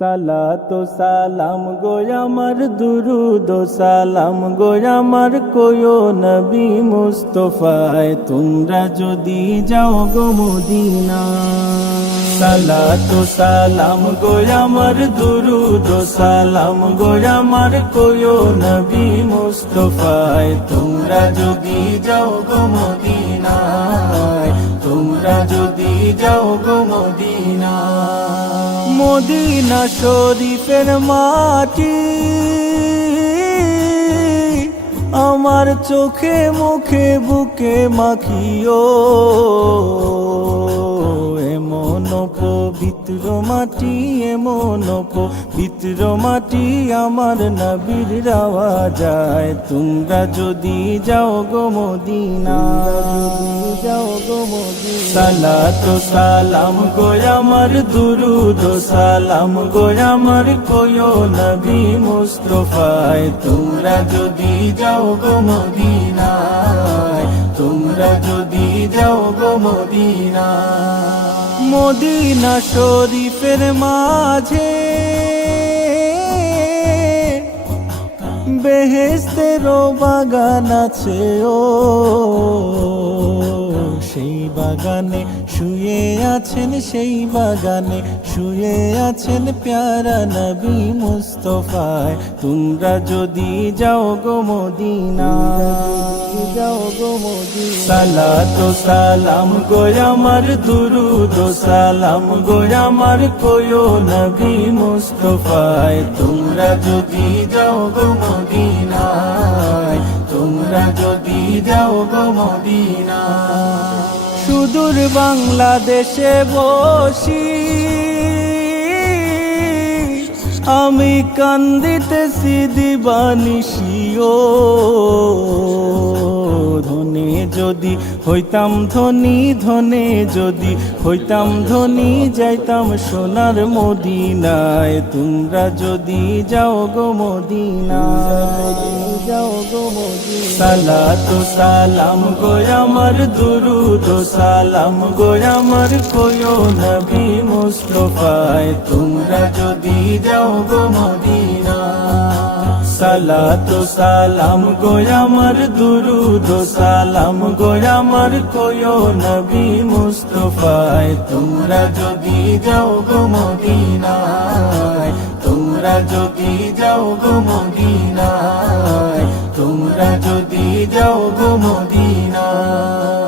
সালাতু সালাম গো আমার দুরুদ ও সালাম গো আমার কোয়ো নবী মুস্তাফায় তোমরা যদি যাও গো মদিনা। সালাতু সালাম গো আমার দুরুদ ও সালাম গো আমার কোয়ো নবী মুস্তাফায় তোমরা যদি যাও গো মদিনায়, তোমরা যদি যাও গো মদিনা। মদিনা শরীফের মাটি আমার চোখে মুখে বুকে মাখিও, এমন পবিত্র মাটি, এমন পবিত্র মাটি আমার নবীর রাওয়া যায়। তোমরা যদি যাও গো মদিনা, যাও গো মদিনা। সালাতু সালাম গো আমার দুরুদ ও সালাম গো আমার কোয়ো নবী মুস্তাফায় তোমরা যদি যাও গো মদিনায়, তোমরা যদি যাও গো মদিনা। মদিনা শরীফের মাঝে বেহেশতেরও বাগান আছে ও, সেই বাগানে শুয়ে আছেন, সেই বাগানে শুয়ে আছেন প্যারা নবী মুস্তাফায় তোমরা যদি যাও গো মদিনা, যাও গো মদিনা। সালাতু সালাম গো আমার দুরুদ ও সালাম গো আমার কোয়ো নবী মুস্তাফায় তোমরা যদি যাও গো মদিনায়, তোমরা যদি যাও গো মদিনা। সুদূর বাংলাদেশে বসি আমি কান্দিতেছি দিবানিশিও, ধনে যদি হইতাম ধনী, ধনে যদি হইতাম ধনী যাইতাম সোনার মদিনায় তোমরা যদি যাও গো মদিনায়, যাও গো মদিনা। সালাতু সালাম গো আমার দুরুদ ও সালাম গো আমার কোয়ো নবী মুস্তাফায় তোমরা যদি যাও গো মদিনা। সালাতু সালাম গো আমার দুরুদ ও সালাম গো আমার কোয়ো নবী মুস্তাফায় তোমরা যদি যাও গো মদিনায়, তোমরা যদি যাও গো মদিনায়, তোমরা যদি যাও গো মদিনায়।